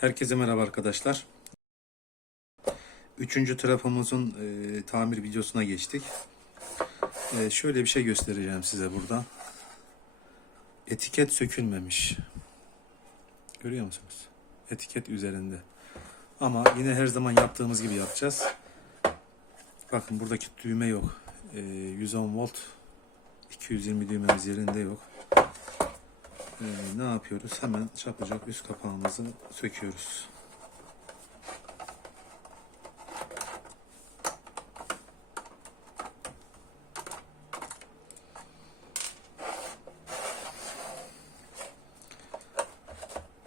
Herkese merhaba arkadaşlar. Üçüncü trafomuzun e, tamir videosuna geçtik. E, şöyle bir şey göstereceğim size burada. Etiket sökülmemiş. Görüyor musunuz? Etiket üzerinde. Ama yine her zaman yaptığımız gibi yapacağız. Bakın buradaki düğme yok. E, 110 volt 220 düğmemiz yerinde yok. Ee, ne yapıyoruz? Hemen çabucak üst kapağımızı söküyoruz.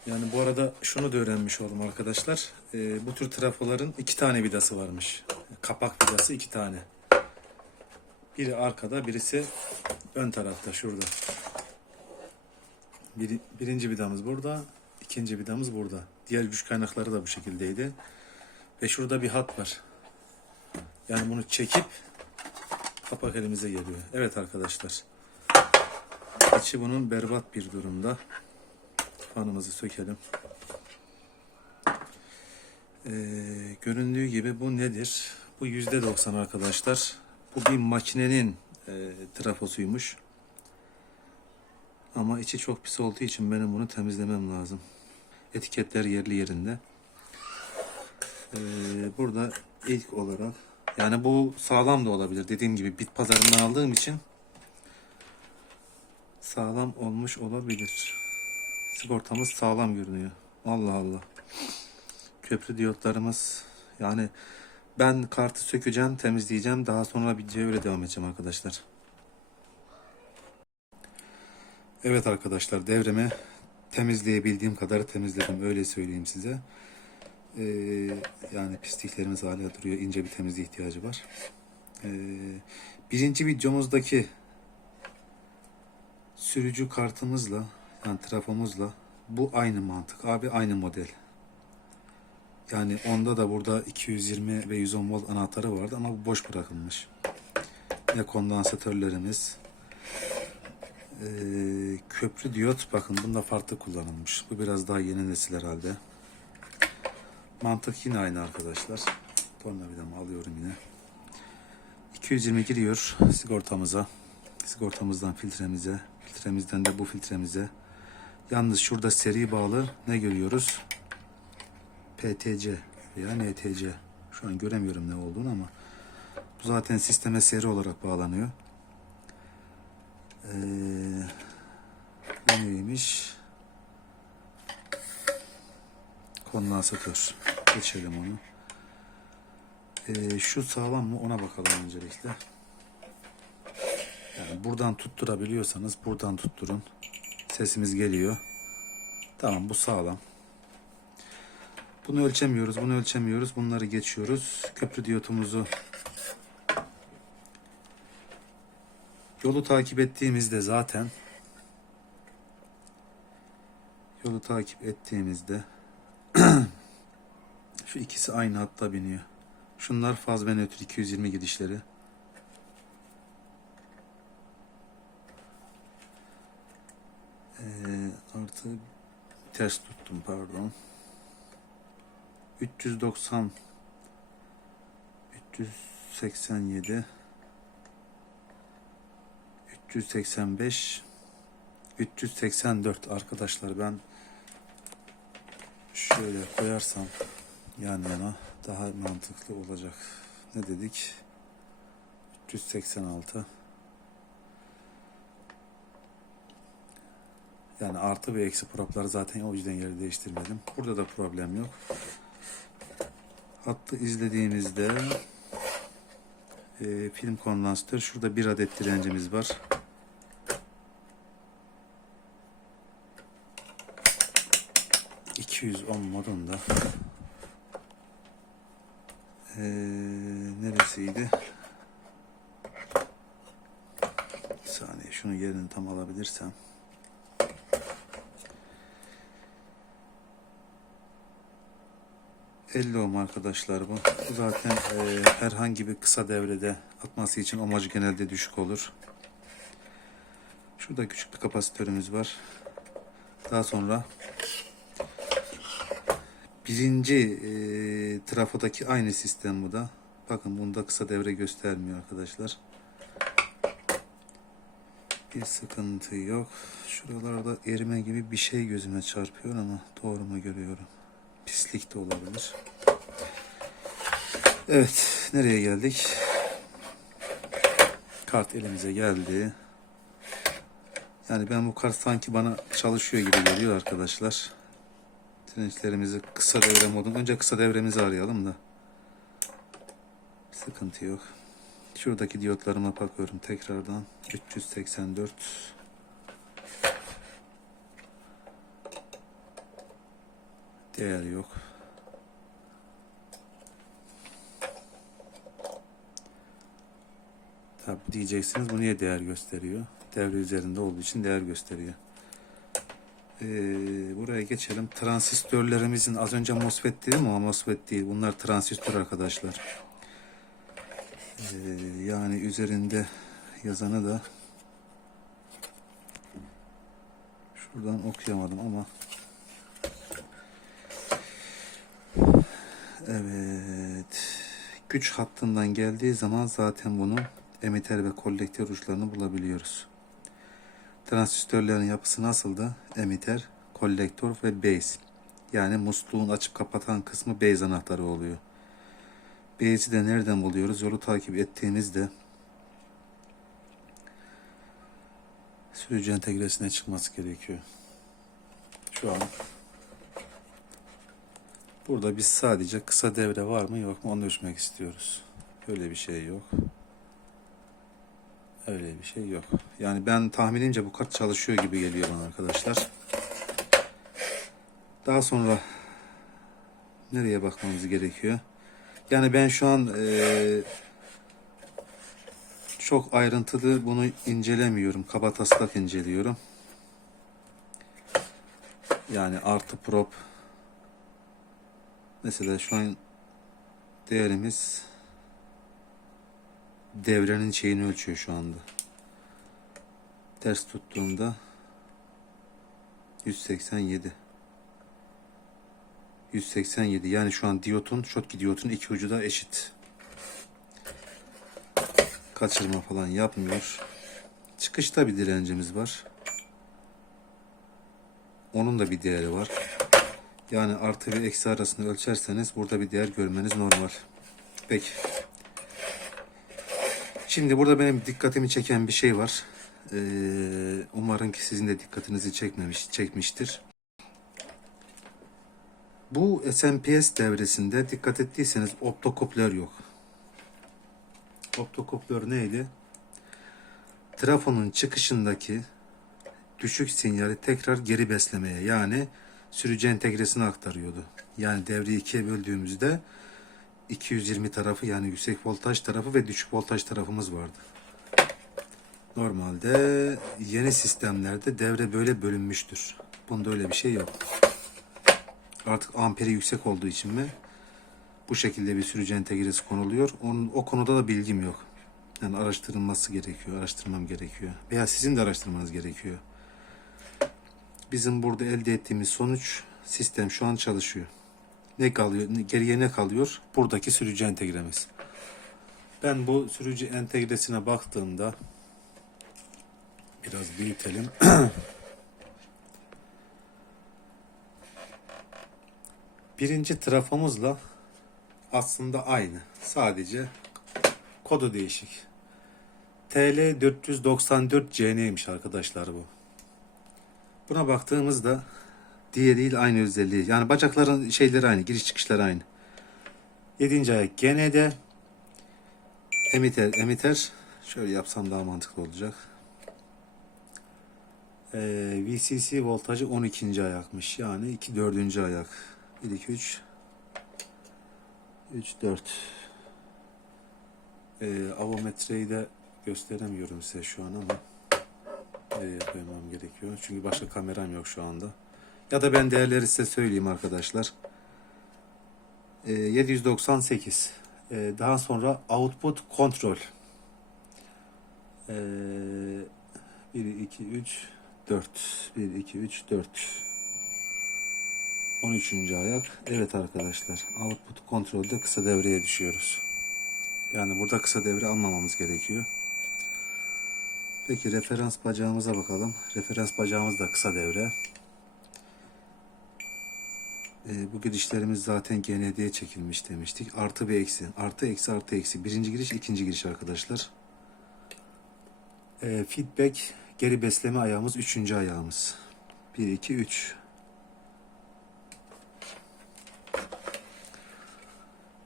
Yani bu arada şunu da öğrenmiş oldum arkadaşlar. Ee, bu tür trafoların iki tane vidası varmış. Kapak vidası iki tane. Biri arkada, birisi ön tarafta şurada. Bir, birinci vidamız burada, ikinci vidamız burada. Diğer güç kaynakları da bu şekildeydi. Ve şurada bir hat var. Yani bunu çekip kapak elimize geliyor. Evet arkadaşlar. İçi bunun berbat bir durumda. Fanımızı sökelim. Ee, göründüğü gibi bu nedir? Bu yüzde doksan arkadaşlar. Bu bir makinenin e, trafosuymuş. Ama içi çok pis olduğu için benim bunu temizlemem lazım. Etiketler yerli yerinde. Ee, burada ilk olarak yani bu sağlam da olabilir. Dediğim gibi bit pazarından aldığım için sağlam olmuş olabilir. Sigortamız sağlam görünüyor. Allah Allah. Köprü diyotlarımız yani ben kartı sökeceğim, temizleyeceğim. Daha sonra videoya öyle devam edeceğim arkadaşlar. Evet arkadaşlar devremi temizleyebildiğim kadar temizledim öyle söyleyeyim size. Ee, yani pisliklerimiz hala duruyor ince bir temizliğe ihtiyacı var. Ee, birinci videomuzdaki sürücü kartımızla yani trafomuzla bu aynı mantık abi aynı model. Yani onda da burada 220 ve 110 volt anahtarı vardı ama boş bırakılmış. Yine kondansatörlerimiz, ee, köprü diyot bakın bunda farklı kullanılmış. Bu biraz daha yeni nesil herhalde. Mantık yine aynı arkadaşlar. Tornavidamı alıyorum yine. 220 giriyor sigortamıza. Sigortamızdan filtremize. Filtremizden de bu filtremize. Yalnız şurada seri bağlı ne görüyoruz? PTC veya NTC. Şu an göremiyorum ne olduğunu ama bu zaten sisteme seri olarak bağlanıyor. Ee, neymiş? Kondansatör. Geçelim onu. Ee, şu sağlam mı ona bakalım öncelikle. Yani buradan tutturabiliyorsanız buradan tutturun. Sesimiz geliyor. Tamam bu sağlam. Bunu ölçemiyoruz, bunu ölçemiyoruz. Bunları geçiyoruz. Köprü diyotumuzu Yolu takip ettiğimizde zaten yolu takip ettiğimizde şu ikisi aynı hatta biniyor. Şunlar faz ve nötr 220 gidişleri. Ee, artı ters tuttum pardon. 390 387 385 384 arkadaşlar ben şöyle koyarsam yan yana daha mantıklı olacak. Ne dedik? 386 yani artı ve eksi propları zaten o yüzden yeri değiştirmedim. Burada da problem yok. Hattı izlediğimizde e, film kondansatör şurada bir adet direncimiz var. ...210 modunda... Ee, neresiydi? Bir saniye şunu yerini tam alabilirsem... ...50 ohm arkadaşlar bu. Bu zaten e, herhangi bir kısa devrede atması için amacı genelde düşük olur. Şurada küçük bir kapasitörümüz var. Daha sonra birinci e, trafodaki aynı sistem bu da. Bakın bunda kısa devre göstermiyor arkadaşlar. Bir sıkıntı yok. Şuralarda erime gibi bir şey gözüme çarpıyor ama doğru mu görüyorum? Pislik de olabilir. Evet, nereye geldik? Kart elimize geldi. Yani ben bu kart sanki bana çalışıyor gibi geliyor arkadaşlar. Dirençlerimizi kısa devre modun. Önce kısa devremizi arayalım da. Sıkıntı yok. Şuradaki diyotlarıma bakıyorum tekrardan. 384 Değer yok. Tabi diyeceksiniz bu niye değer gösteriyor? Devre üzerinde olduğu için değer gösteriyor. Ee, buraya geçelim. Transistörlerimizin az önce MOSFET dedim ama MOSFET değil. Bunlar transistör arkadaşlar. Ee, yani üzerinde yazanı da şuradan okuyamadım ama evet güç hattından geldiği zaman zaten bunu emitter ve kolektör uçlarını bulabiliyoruz. Transistörlerin yapısı nasıldı? Emitter, kolektör ve base. Yani musluğun açıp kapatan kısmı base anahtarı oluyor. Base'i de nereden buluyoruz? Yolu takip ettiğimizde sürücü entegresine çıkması gerekiyor. Şu an burada biz sadece kısa devre var mı yok mu onu ölçmek istiyoruz. Öyle bir şey yok. Öyle bir şey yok. Yani ben tahminimce bu kart çalışıyor gibi geliyor bana arkadaşlar. Daha sonra nereye bakmamız gerekiyor? Yani ben şu an eee, çok ayrıntılı bunu incelemiyorum. Kaba taslak inceliyorum. Yani artı prop mesela şu an değerimiz devrenin şeyini ölçüyor şu anda. Ters tuttuğumda 187 187 yani şu an diyotun şotki diyotun iki ucu da eşit. Kaçırma falan yapmıyor. Çıkışta bir direncimiz var. Onun da bir değeri var. Yani artı ve eksi arasını ölçerseniz burada bir değer görmeniz normal. Peki. Şimdi burada benim dikkatimi çeken bir şey var. Ee, umarım ki sizin de dikkatinizi çekmemiş, çekmiştir. Bu SMPS devresinde dikkat ettiyseniz optokoplör yok. Optokoplör neydi? Trafonun çıkışındaki düşük sinyali tekrar geri beslemeye yani sürücü entegresine aktarıyordu. Yani devreyi ikiye böldüğümüzde 220 tarafı yani yüksek voltaj tarafı ve düşük voltaj tarafımız vardı. Normalde yeni sistemlerde devre böyle bölünmüştür. Bunda öyle bir şey yok. Artık amperi yüksek olduğu için mi bu şekilde bir sürücü entegresi konuluyor. Onun, o konuda da bilgim yok. Yani araştırılması gerekiyor, araştırmam gerekiyor. Veya sizin de araştırmanız gerekiyor. Bizim burada elde ettiğimiz sonuç sistem şu an çalışıyor. Ne kalıyor? Geriye ne kalıyor? Buradaki sürücü entegremiz. Ben bu sürücü entegresine baktığımda biraz büyütelim. Birinci trafomuzla aslında aynı. Sadece kodu değişik. TL 494 CN'ymiş arkadaşlar bu. Buna baktığımızda diğeriyle aynı özelliği. Yani bacakların şeyleri aynı, giriş çıkışları aynı. 7. ayak GN'de emiter emiter şöyle yapsam daha mantıklı olacak. Ee, VCC voltajı 12. ayakmış. Yani 2 4. ayak. 1 2 3 3 4 ee, avometreyi de gösteremiyorum size şu an ama nereye koymam gerekiyor. Çünkü başka kameram yok şu anda. Ya da ben değerleri size söyleyeyim arkadaşlar. Ee, 798. Ee, daha sonra output control. Ee, 1, 2, 3, 4. 1, 2, 3, 4. 13. ayak. Evet arkadaşlar. Output kontrolde kısa devreye düşüyoruz. Yani burada kısa devre almamamız gerekiyor. Peki referans bacağımıza bakalım. Referans bacağımız da kısa devre. Ee, bu girişlerimiz zaten GND'ye çekilmiş demiştik. Artı ve eksi. Artı eksi artı eksi. Birinci giriş ikinci giriş arkadaşlar. Ee, feedback geri besleme ayağımız üçüncü ayağımız. 1 2 3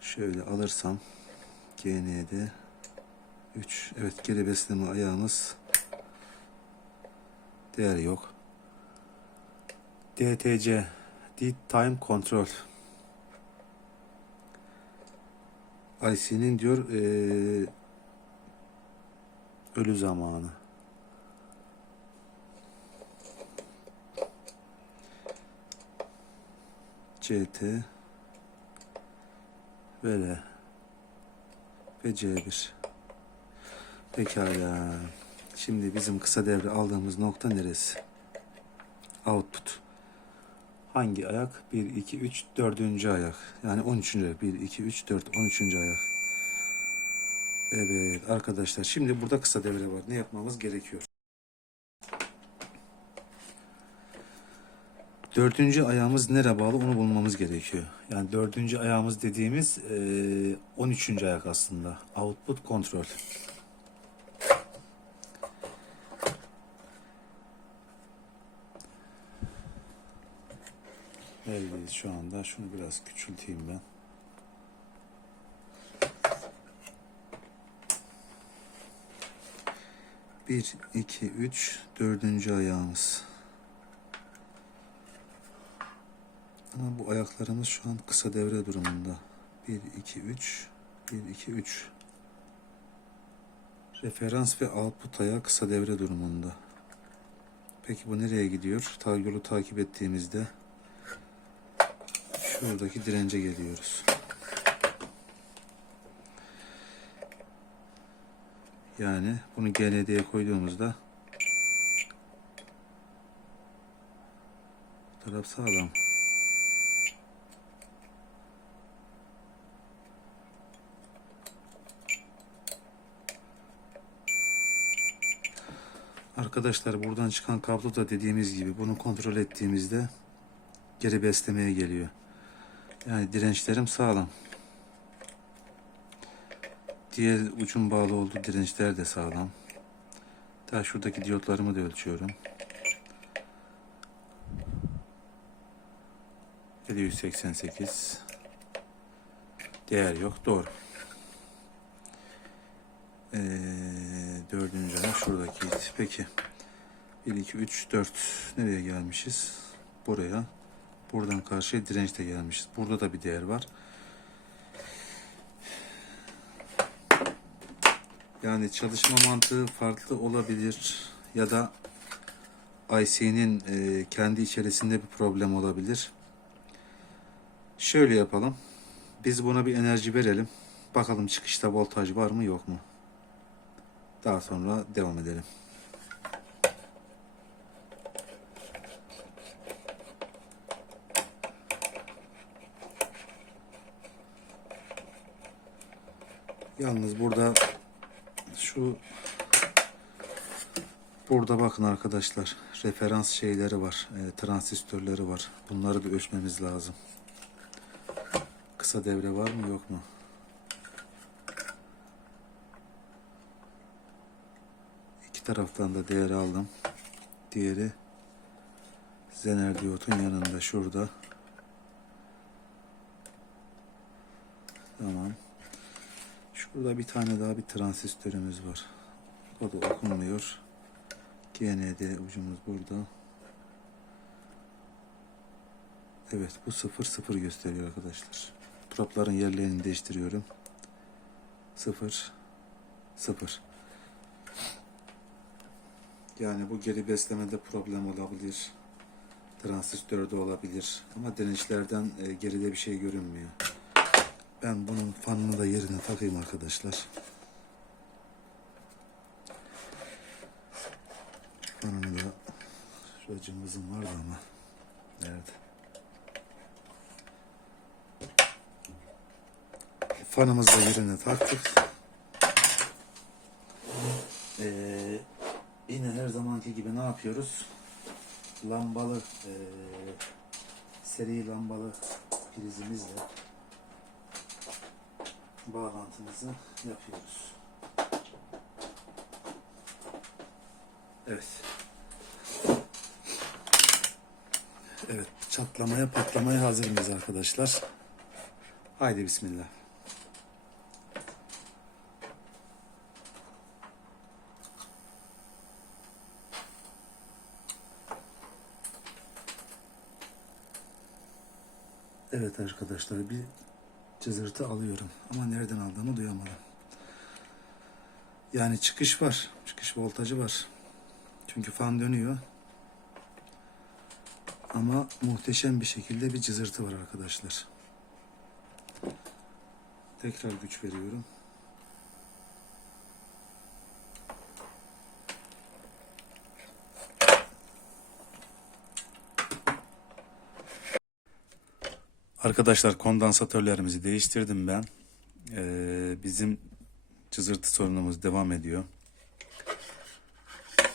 Şöyle alırsam GND 3 evet geri besleme ayağımız değer yok. DTC Dead Time Control. IC'nin diyor eee, ölü zamanı. CT böyle ve C1 pekala. Şimdi bizim kısa devre aldığımız nokta neresi? Output hangi ayak 1 2 3 4. ayak yani 13. ayak 1 2 3 4 13. ayak Evet arkadaşlar şimdi burada kısa devre var ne yapmamız gerekiyor Dördüncü ayağımız nereye bağlı onu bulmamız gerekiyor. Yani dördüncü ayağımız dediğimiz eee 13. ayak aslında. Output kontrol. Neredeyiz şu anda? Şunu biraz küçülteyim ben. Bir, iki, üç, dördüncü ayağımız. Ama bu ayaklarımız şu an kısa devre durumunda. 1, 2, 3, 1, 2, 3. Referans ve output ayağı kısa devre durumunda. Peki bu nereye gidiyor? Ta yolu takip ettiğimizde şuradaki dirence geliyoruz. Yani bunu GND'ye koyduğumuzda bu taraf sağlam. Arkadaşlar buradan çıkan kablo da dediğimiz gibi bunu kontrol ettiğimizde geri beslemeye geliyor. Yani dirençlerim sağlam. Diğer ucun bağlı olduğu dirençler de sağlam. Daha şuradaki diyotlarımı da ölçüyorum. 788 Değer yok. Doğru. Ee, dördüncü ay şuradaki. Peki. 1, 2, 3, 4. Nereye gelmişiz? Buraya. Buradan karşıya dirençte gelmişiz. Burada da bir değer var. Yani çalışma mantığı farklı olabilir. Ya da IC'nin e, kendi içerisinde bir problem olabilir. Şöyle yapalım. Biz buna bir enerji verelim. Bakalım çıkışta voltaj var mı yok mu? Daha sonra devam edelim. Yalnız burada şu burada bakın arkadaşlar referans şeyleri var, e, transistörleri var. Bunları da ölçmemiz lazım. Kısa devre var mı yok mu? İki taraftan da değer aldım. Diğeri Zener diyotun yanında şurada. Tamam. Şurada bir tane daha bir transistörümüz var. O da okunmuyor. GND ucumuz burada. Evet bu 0 0 gösteriyor arkadaşlar. Propların yerlerini değiştiriyorum. 0 0 Yani bu geri beslemede problem olabilir. Transistörde olabilir. Ama dirençlerden e, geride bir şey görünmüyor. Ben bunun fanını da yerine takayım arkadaşlar. Fanını da Şurada cımbızım vardı ama. Evet. Fanımızı da yerine taktık. Ee, yine her zamanki gibi ne yapıyoruz? Lambalı ee, seri lambalı prizimizle bağlantımızı yapıyoruz. Evet. Evet, çatlamaya patlamaya hazır mıyız arkadaşlar? Haydi bismillah. Evet arkadaşlar bir cızırtı alıyorum ama nereden aldığımı duyamadım. Yani çıkış var. Çıkış voltajı var. Çünkü fan dönüyor. Ama muhteşem bir şekilde bir cızırtı var arkadaşlar. Tekrar güç veriyorum. Arkadaşlar kondansatörlerimizi değiştirdim ben. Ee, bizim cızırtı sorunumuz devam ediyor.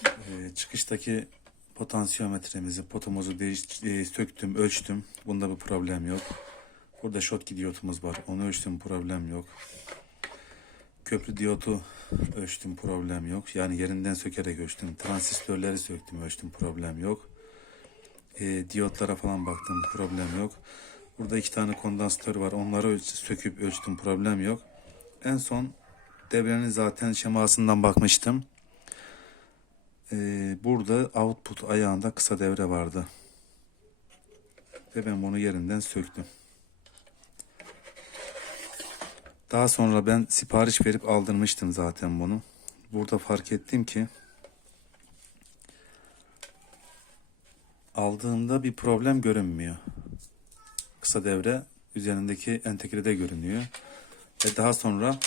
Ee, çıkıştaki potansiyometremizi, potumuzu e, söktüm, ölçtüm. Bunda bir problem yok. Burada short diyotumuz var. Onu ölçtüm, problem yok. Köprü diyotu ölçtüm, problem yok. Yani yerinden sökerek ölçtüm. Transistörleri söktüm, ölçtüm, problem yok. E, diyotlara falan baktım, problem yok. Burada iki tane kondansatör var. Onları söküp ölçtüm, problem yok. En son devrenin zaten şemasından bakmıştım. Ee, burada output ayağında kısa devre vardı. Ve ben bunu yerinden söktüm. Daha sonra ben sipariş verip aldırmıştım zaten bunu. Burada fark ettim ki aldığımda bir problem görünmüyor. Kısa devre üzerindeki entegrede görünüyor. Ve daha sonra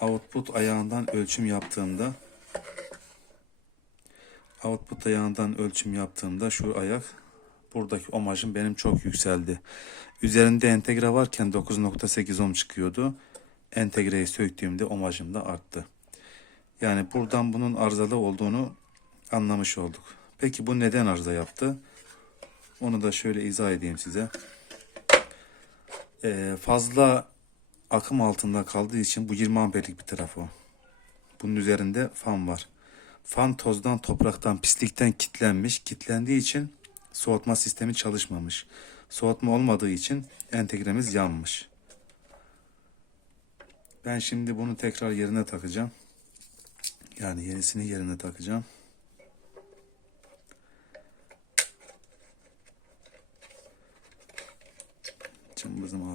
output ayağından ölçüm yaptığımda output ayağından ölçüm yaptığımda şu ayak buradaki omajım benim çok yükseldi. Üzerinde entegre varken 9.8 ohm çıkıyordu. Entegreyi söktüğümde omajım da arttı. Yani buradan bunun arızalı olduğunu anlamış olduk. Peki bu neden arıza yaptı? Onu da şöyle izah edeyim size. Ee, fazla akım altında kaldığı için bu 20 amperlik bir trafo. Bunun üzerinde fan var. Fan tozdan, topraktan, pislikten kitlenmiş. Kitlendiği için soğutma sistemi çalışmamış. Soğutma olmadığı için entegremiz yanmış. Ben şimdi bunu tekrar yerine takacağım. Yani yenisini yerine takacağım.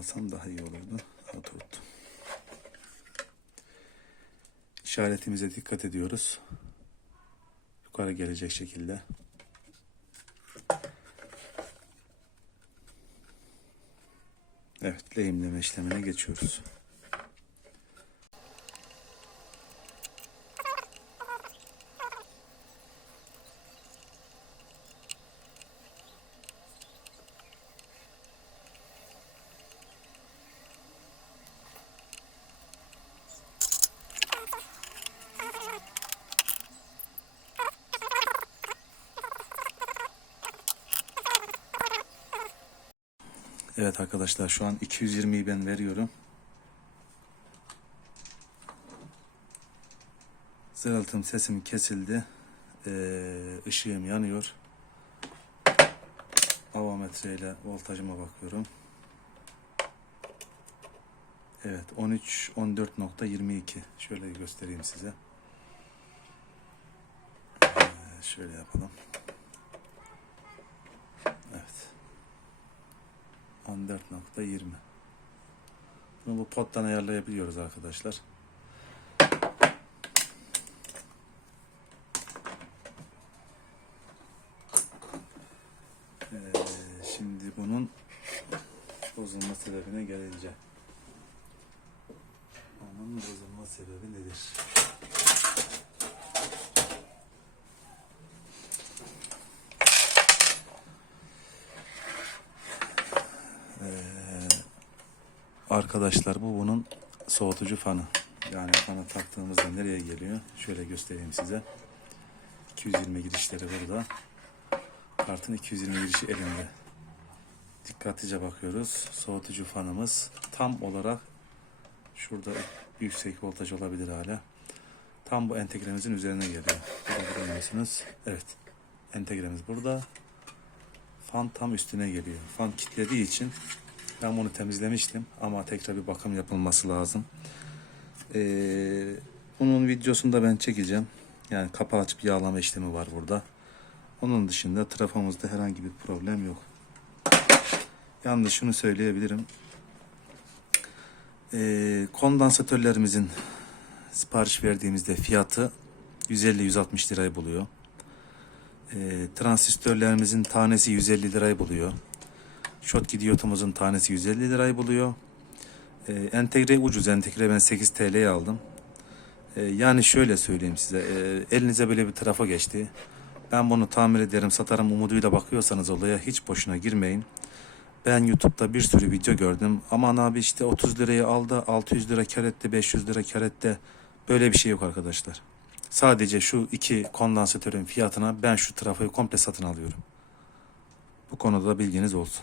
Alsam daha iyi olurdu. Oturttu. İşaretimize dikkat ediyoruz. Yukarı gelecek şekilde. Evet, lehimleme işlemine geçiyoruz. Evet arkadaşlar şu an 220'yi ben veriyorum. Zırıltım sesim kesildi. Ee, ışığım yanıyor. Avometre ile voltajıma bakıyorum. Evet 13 14.22 şöyle göstereyim size. Ee, şöyle yapalım. 14.20 Bunu bu pottan ayarlayabiliyoruz arkadaşlar. Ee, şimdi bunun bozulma sebebine gelince. Onun bozulma sebebi nedir? Arkadaşlar bu bunun soğutucu fanı. Yani fanı taktığımızda nereye geliyor? Şöyle göstereyim size. 220 girişleri burada. Kartın 220 girişi elimde. Dikkatlice bakıyoruz. Soğutucu fanımız tam olarak şurada yüksek voltaj olabilir hala. Tam bu entegremizin üzerine geliyor. Burada görüyorsunuz. Evet. Entegremiz burada. Fan tam üstüne geliyor. Fan kilitlediği için ben bunu temizlemiştim ama tekrar bir bakım yapılması lazım. Ee, bunun videosunu da ben çekeceğim. Yani kapağı açıp yağlama işlemi var burada. Onun dışında trafomuzda herhangi bir problem yok. Yalnız şunu söyleyebilirim. Ee, kondansatörlerimizin sipariş verdiğimizde fiyatı 150-160 lirayı buluyor. Ee, transistörlerimizin tanesi 150 lirayı buluyor. Shotki diyotumuzun tanesi 150 lirayı buluyor. Ee, entegre ucuz. Entegre ben 8 TL'ye aldım. Ee, yani şöyle söyleyeyim size. Ee, elinize böyle bir tarafa geçti. Ben bunu tamir ederim, satarım umuduyla bakıyorsanız olaya hiç boşuna girmeyin. Ben YouTube'da bir sürü video gördüm. Aman abi işte 30 liraya aldı, 600 lira kar etti, 500 lira kar etti. Böyle bir şey yok arkadaşlar. Sadece şu iki kondansatörün fiyatına ben şu trafoyu komple satın alıyorum. Bu konuda bilginiz olsun.